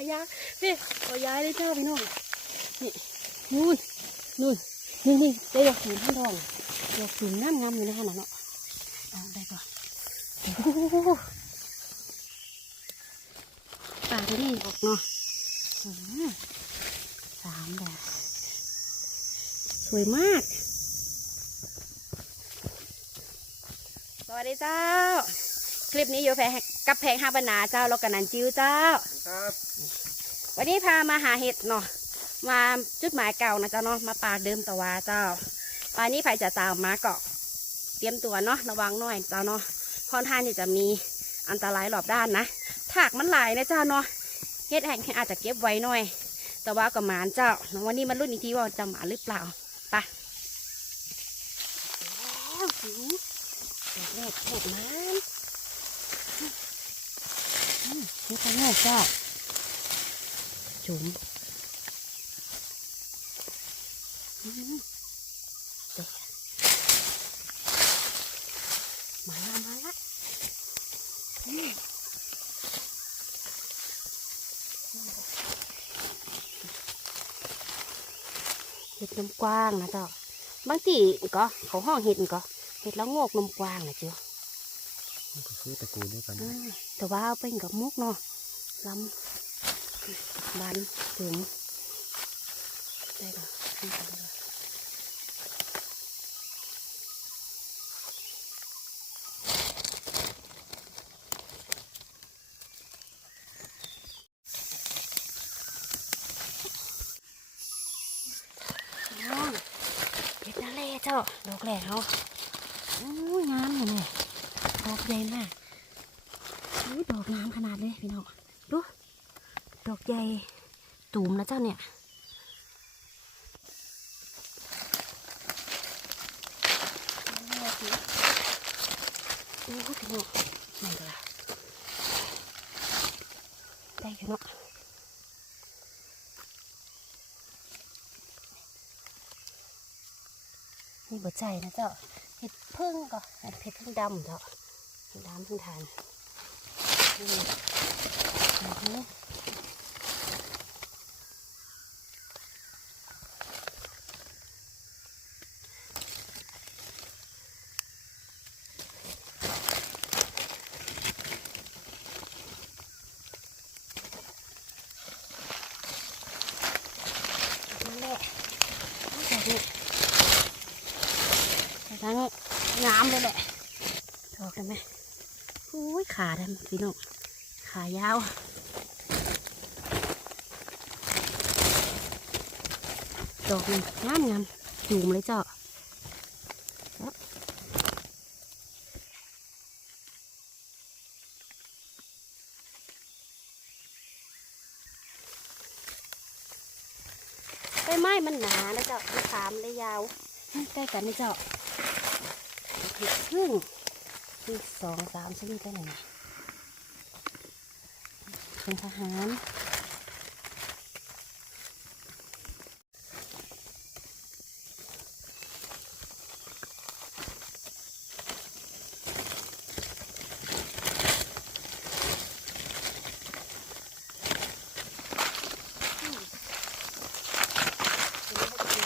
ายาพี่ขอย้ายเลยเจ้าพี่น้องนี่นู่นนู่นนี่นี่ได้ดอกสีท่านทองดอกสีงามงามอยู่ในขนาดเนาะเอาได้ก่อนโอ้โหป่าที่นี่ออกเนาะสามแบบสวยมาก สวัสดีเจ้า คลิปนี้อยู่แพง กับแพงห้าบรรณาเจ้าแล้วกันนันจิ้วเจ้า ครับ วันนี้พามาหาเห็ดเนาะ มาจุดหมายเก่านะเจ้าเนาะ มาป่าเดิมตะวาเจ้าป่านี้ใครจะตามมาก็เตรียมตัวเนาะ ระวังหน่อยเจ้าเนาะค่อนข้างที่จะมีอันตรายรอบด้านนะ ถากมันหลายนะเจ้าเนาะ เห็ดแห่งอาจจะเก็บไว้หน่อย แต่ว่าก็หมานเจ้าเนาะวันนี้มันรุ่นอีกทีว่าจะหมานหรือเปล่าไปะแล้วสิแรกเห็ดมันอืม นี่ข้างนอกเจ้าจุ๋มอืมเดี๋ยวมาละมาละอืมเห็ดนมกว้างนะเจ้าบางทีก็เขาห้องเห็ดก็เห็ดแล้วงอกนมกว้างนะเจ้ามันก็คือตระกูลเดียวกันอืม แต่ว่าเอาเป็นกับมุกเนาะลำบันจุ๋มได้ก่อนให้ก่อนได้ก่อนน้องเห็ดนาเล่เจ้าดอกแหล่เขาโอ้ยงามอยู่เนี่ยดอกใหญ่มาก อุ๊ย ดอกงามขนาดเลยพี่น้องดูดอกใหญ่ตูมนะเจ้าเนี่ยโอ้พี่น้องนี่ละได้อยู่เนาะนี่บดใจนะเจ้าเห็ดพึ่งก็เห็ดพึ่งดำเจ้าดดำพึ่งทาน ทั้งงามเลยแหละดอกได้ไหมอุ้ยขาได้ไหมพี่น้อง ขายาวดอกนี่งามงามจูมเลยเจ้าใบไม้มันหนานะเจ้ามันขามได้ยาวใกล้กันนะเจ้าผิดครึ่งที่สองสามชนิดได้ไหนนะ เป็นทหาร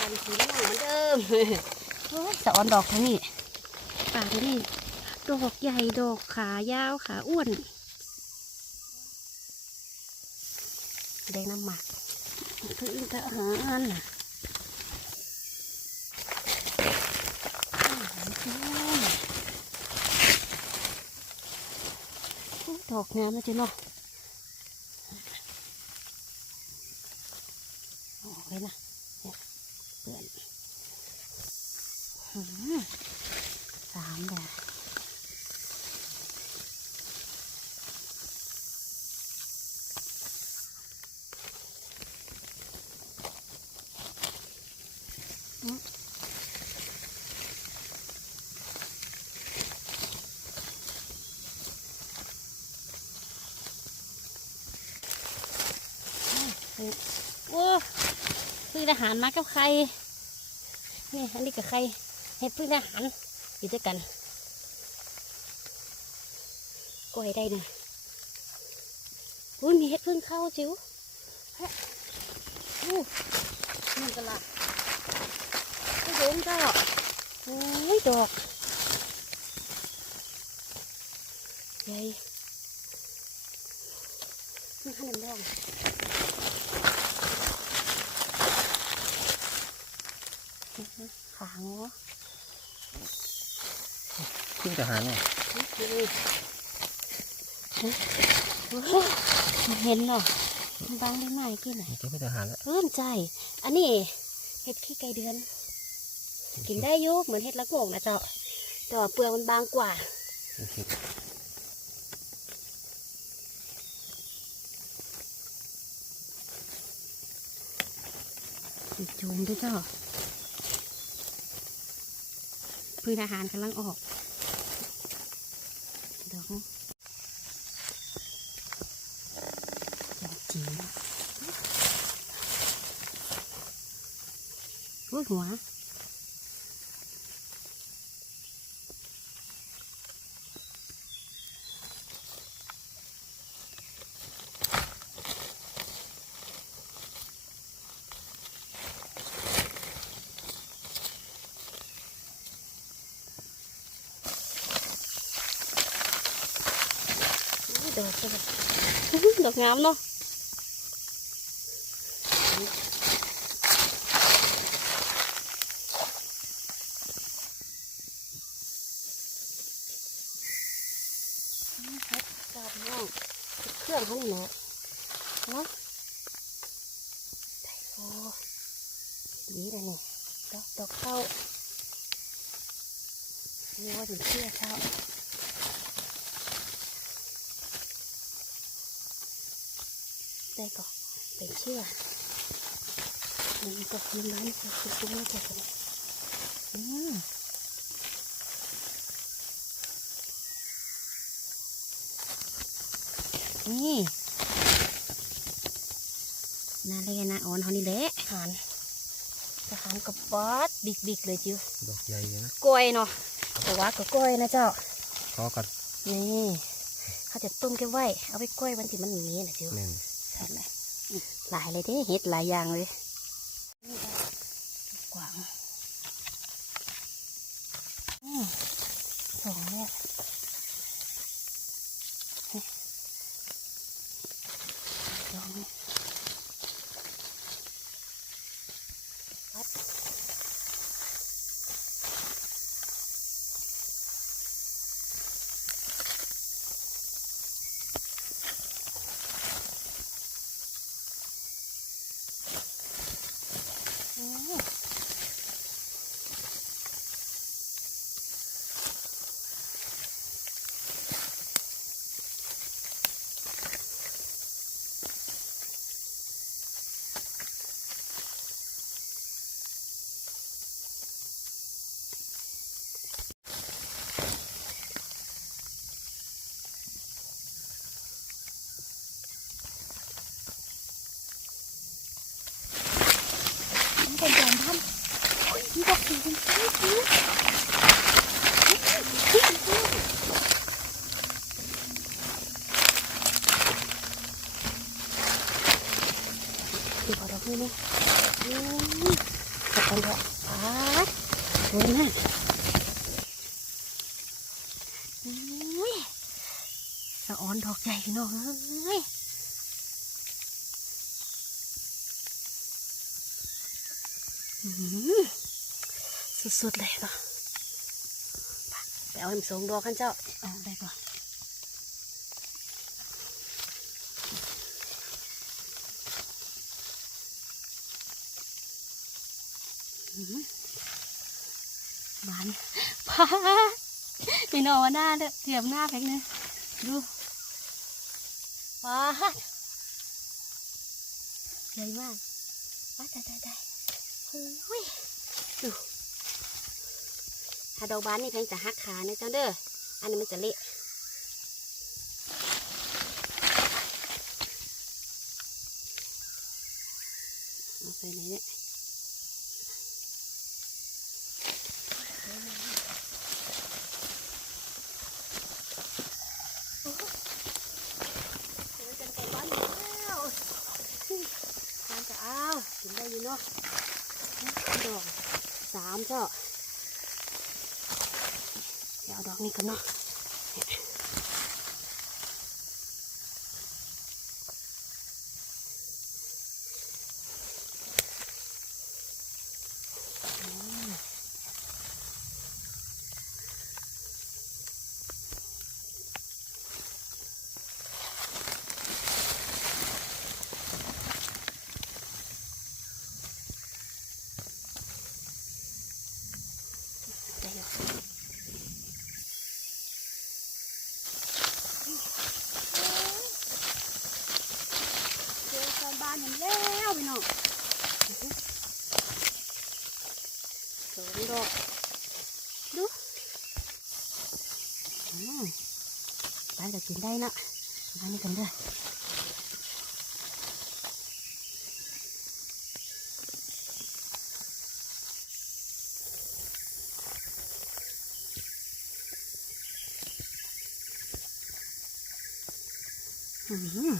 วันสีเหลืองเหมือนเดิมโอ้ยสะออนดอกทั้งนี้ป่าทั้งนี้ดอกใหญ่ดอกขายาวขาอ้วน ได้น้ำหมักคืออินทหารน่ะดอกงามนะจ๊ะเนาะโอ้ยนะเนี่ยเปื่อนหืมสามแบบโอ้พึ่ง ทหารมากับใครนี่อันนี้กับใครเห็ดพึ่งทหารอยู่ด้วยกันกล้วยได้นะอุ้ยมีเห็ดพึ่งเข้าจิ๋วอู้นี่กันละไม่โดนเจ้าโอ้ยดอกใหญ่นี่ขนมแดงขางวะ ขึ้นทหารเนี่ยเห็นเนาะบางได้ไหมกี่ไหนนี่ก็ไม่ทหารแล้วเพิ่มใจ อันนี้เห็ดขี้ไก่เดือน กินได้ยุเหมือนเห็ดละโงกนะเจ้าแต่ว่าเปลือกมันบางกว่าจูมด้วยเจ้า พืชอาหารกำลังออกดอก จีนอุ้ยหัวอุ๊ยดอกใช่ไหม ดอกงามเน้องเครื่องเขานี่เนาะเนาะได้โอ้ดีเลยนี่ดอกดอกเข้านี่ว่าถึงเชื่อเช้าได้ก่อนเป็นเชื่อมันก็คืนนั้นก็คือคุ้มแล้วแต่กันอื นี่นาเลยนะอ่อนเขานี่แหละหานทหารกับป๊อดดิกๆเลยจิ๋วดอกใหญ่เลยนะกล้วยเนาะแต่ว่าก็กล้วยนะเจ้าพอกันนี่เขาจะต้มแก้ไว้เอาไปกล้วยวันที่มันมีนะจิ๋วแม่นใช่ไหมอืมหลายเลยเด้เห็ดหลายอย่างเลยนี่ก็กวางอืมสองเนี่ยนี่สองเนี่ยวัดอืมมันเป็นการทำโอ้ยนี่บอกถึงเป็นชื่อชื่อดู พอดอกนี่นี่อืมขอบคุณค่ะอ่สวยมากสะออนดอกใหญ่เนาะเฮ้ยอื้อหือสุดๆเลยเนาะไปเอาให้มสงดอกขันเจ้า เอาได้ก่อนอื้อหือ บานพาไม่นอนหน้าเลยเทียบหน้าแพ็กเนี่ยดูว้าดใหญ่มากว้าได้ได้ได้โอ้ยดูถ้าดอกบานนี่เพียงจะหักขานะเจ้าเด้อ อันนี้มันจะเละเอาไปไหนเนี่ยโอ้โหเจอกันไก่บ้านแล้ว เนาะดอกสามเจ้าเดี๋ยวเอาดอกนี้กันเนาะได้อยู่เจอชาวบ้านเห็นแล้วพี่น้องสองดอกดูอืม ตายก็กินได้นะอันนี้กันเด้อ อืม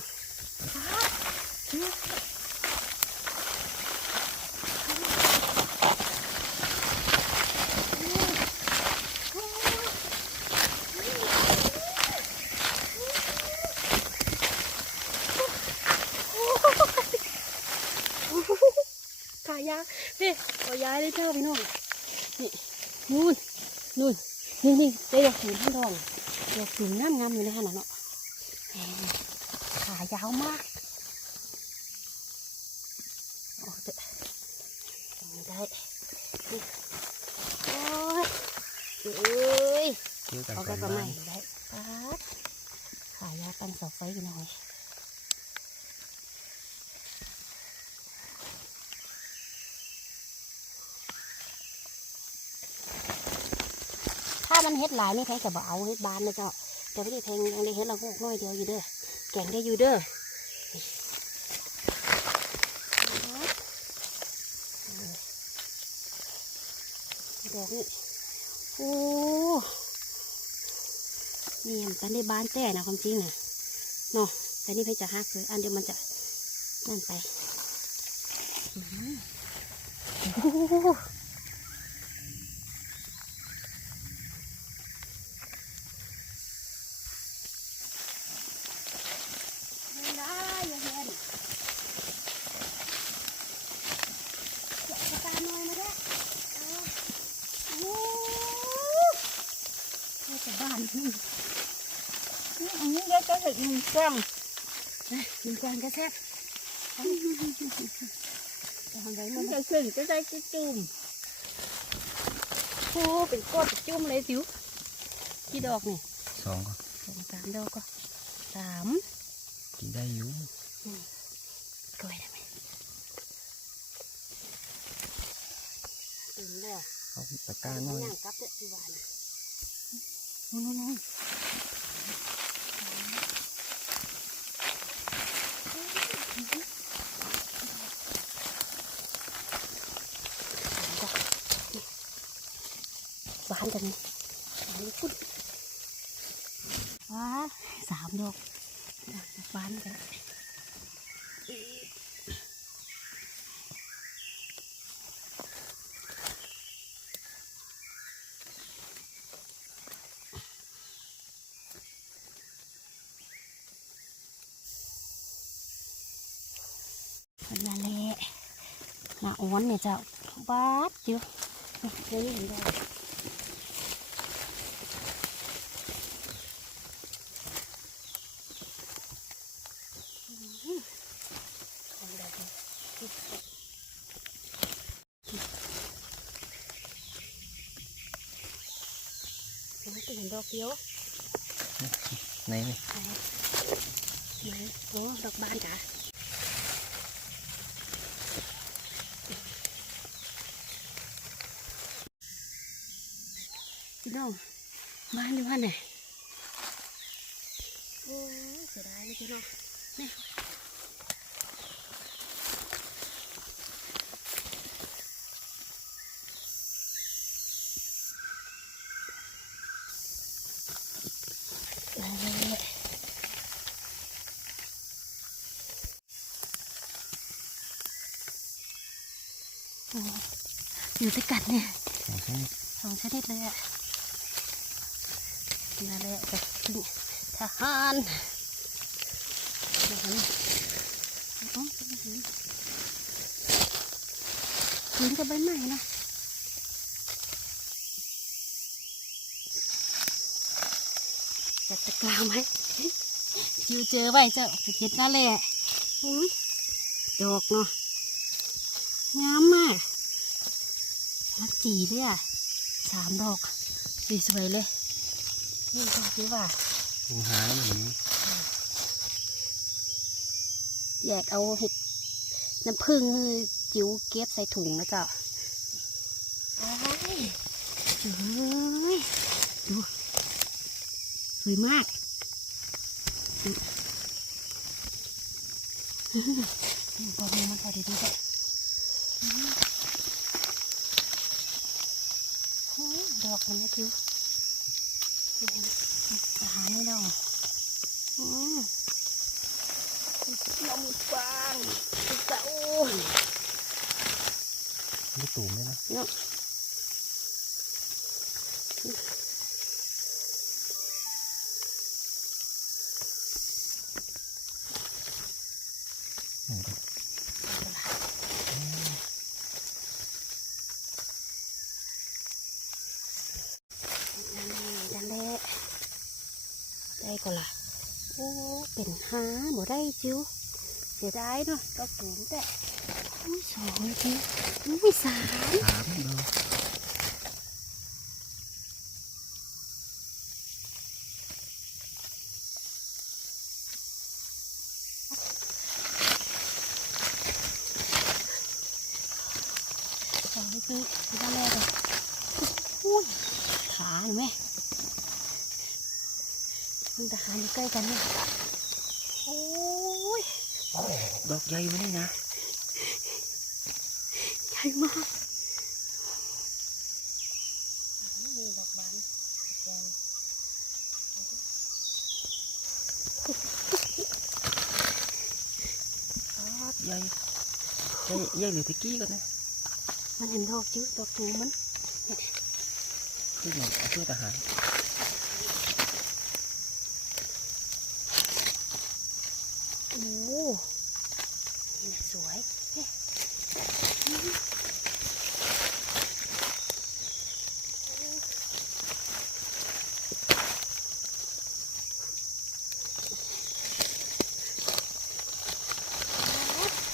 ขายา พี่ขอยาเลยเจ้าพี่น้องนี่นู่นนู่นนี่นี่ได้ดอกสูงท่านทองดอกสูงงามงามๆอยู่ในขนาดเนาะแหมขายาวมากโอ้เดไม่ได้นี่โอ้ยเอ้ยเกี่ยวกันเอาไปก็ก็บ้าไม่นได้ปัดขายาวตั้งเสาไฟกันหน่อยถ้ามัน เฮ็ดหลายไม่แพ้กับบ่เอาเฮ็ดบานนะเจ้าแต่ไม่ได้แพงยังได้เฮ็ดละพวกน้อยเดียวอยู่เด้อแกงได้อยู่เด้อดอกนี่โอ้นี่มันกันได้บานแต่นะความจริงนะเนาะแต่นี่เพี่จะหักเลยอันเดียวมันจะนั่นไปอื้อหือโอ้โหไม่ได้อย่าเห็นเก็บกระตาหน่อยมาด้วยเอา โอ้เข้าจะบ้านนี่อันนี้เดี๋ยวจะถึงหนึ่ง กล่องนะหนึ่งกล่องก็แซ่บเอาทำไรมันจะขึ้นจะได้จุ่มโอ้เป็นก้อนจุ่มเลยสิวกี่ดอกนี่สองก็สองสามดอกก็สามกินได้อยู่กล้วยได้ไหมตื่นเลยเอาตะกร้าหน่อยย่างกลับเด้อพี่วานนู่นนู่นานกันนี่บานพุดว้าสามดอกบานกันนั่นแหละหน้าอ้วนเนี่ยเจ้าบาดเยอะนี่นี่เห็นได้อกของดอกนี่ยัง ไม่เห็นดอกเดียวในนี่ไหนโอ้ดอกบานจ้ะพี่น้องบ้านอยู่บ้านไหนโอ้ยเสียดายเลยพี่น้องนี่เอาเลย อืม อยู่ด้วยกันเนี่ยสองชนิดสองชนิดเลยอะนั่นแหละกับพึ่งทหารนะคะอ๋อเป็นหินหินกับใบไม้นะจะตะกร้าไหมจิวเจอไว้เจ้าไปเห็ดนั่นแหละอุ้ยดอกเนาะงามมากรัก จีเลยอะสามดอกสวยๆเลยนี่ดอกนี้ว่าลุงหาแล้วเหมือนแยกเอาเห็ดน้ำผึ้งจิ๋วเก็บใส่ถุงนะเจ้าโอ้ยเอ้ยดูสวยมากอืมบอลมันพอดีดีเลยอืมโอ้ยดอกมันนะจิ๋วอืมอาหารนี่เราอืมนมปังเจ้าลูกตูมด้วยนะเนาะ หนึ่งก็ นั่นแหละนั่นแหละได้ ก็ล่ะโอ้เป็นห้าบ่ได้จิ๋วเสียดายเนาะก็สูงแต่อุ้ยสองจิ๋วอุ้ยสามสามดอก สองจิ๋วที่บ้านแรกเลยอุ้ยขาหนูแม่ เพิ่งทหารอยู่ใกล้กันเนี่ยโอ้ยดอกใหญ่ไม่ได้นะ ใหญ่มากนี่ดอกบานแกนใหญ่ใหญ่ใหญ่เหลือตะกี้ก่อนนะ มันเห็นดอกจื้อดอกตูมันขึ้นหน่อยเอาเพื่อทหาร โอ้นี่นะสวยเอ๊ะ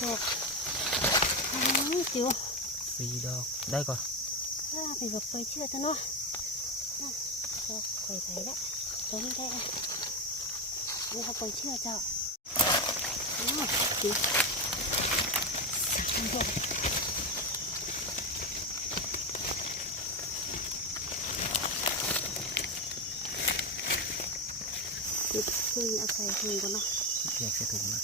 ดอกโอ้ยจิ๋วสี่ดอกได้ก่อนถ้าเป็นแบบไปเชื่อซะเนาะอืมโอ้เคยไปแล้วตัวนี้ได้อะนี่เขาไปเชื่อเจ้าอ๋อจิ๋วสามดอกนี่เพิ่งเอาใส่ถุงก่อนเนาะแยกใส่ถุงนะ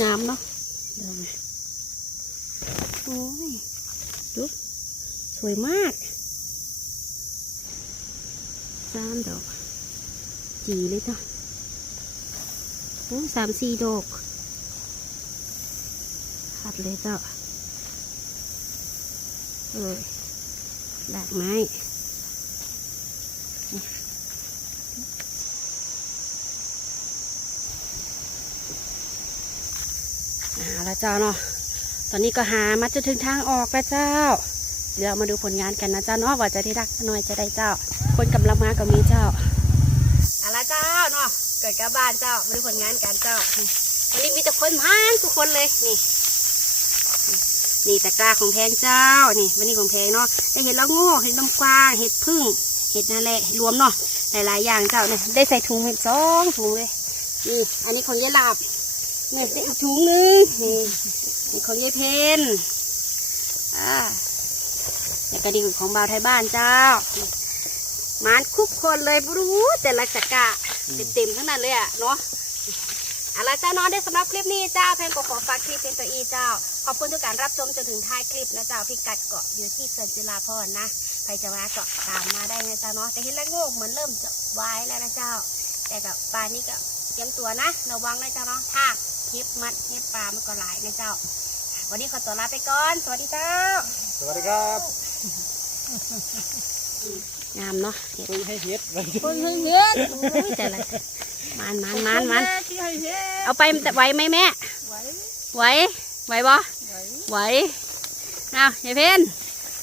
งามเนาะเดี๋ยวมาโอ้ย ดู ส วยมากสามดอก จีเลยจ้ะโอ้สามสี่ดอกขัดเลยจ้ะเออดากไม้นี่อ่าแล้วเจ้าเนาะ ตอนนี้ก็หามาจนถึงทางออกแล้วเจ้า เดี๋ยวมาดูผลงานกันนะเจ้าเนาะว่าจะได้รักน้อยจะได้เจ้า คนกำลังมาก็มีเจ้าอาละเจ้าเนาะเกิดกับบ้านเจ้ามาดูผลงานกันเจ้าวันนี้มีแต่คนมาทุกคนเลยนี่นี่ตะกร้าของแพงเจ้านี่วันนี้ของแพงเนาะได้เห็ดล้วโง่เห็ดลำกวางเห็ดพึ่งเห็ดนั่นแหละรวมเนาะหลายๆอย่างเจ้าเนี่ยได้ใส่ถุงเห็ดสองถุงเลยนี่อันนี้ของยายลาบเนี่ยได้อีกถุงนึงนี่นี่ของยายเพนอ่า แล้วก็ดีของบ่าวไทยบ้านเจ้าหมานคุกคนเลยบรู้แต่ละจักระเต็มๆทั้งนั้นเลยอะเนาะเอาละเจ้านอนได้สำหรับคลิปนี้เจ้าเพนก็ขอฝากคลิปเป็นตัวอีเจ้า ขอบคุณทุกการรับชมจนถึงท้ายคลิปนะเจ้าพิกัดเกาะอยู่ที่เซนจิลาพรนะใครจะมาเกาะตามมาได้นะเจ้าเนาะแต่เห็นแล้วโงกเหมือนเริ่มจะวายแล้วนะเจ้า แต่กับปลานี้ก็เตรียมตัวนะระวังนะเจ้าเนาะทากเห็บมัดเห็บปลามันก็หลายนะเจ้า วันนี้ขอตัวลาไปก่อน สวัสดีเจ้า สวัสดีครับ งามเนาะเห็ดคุยให้เฮ็ดไปคนเห็ดโอ้ยแต่ละมันมันมันมันเอาไปแต่ไหวไหมแม่ไหวไหวบ่ไหวเอายายเพน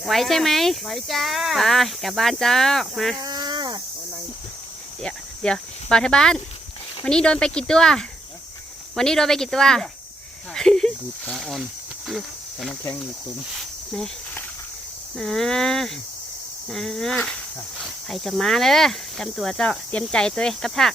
ไหวใช่ไหมไหวจ้าไปกลับบ้านเจ้ามาเดี๋ยวเดี๋ยวบอกที่บ้าน วันนี้โดนไปกี่ตัว วันนี้โดนไปกี่ตัวดูดขาอ่อนแต่น้ำแข็งอยู่ตุ้มนะ นะใครจะมาเลยจำตัวเจ้าเตรียมใจตัวเองกับทัก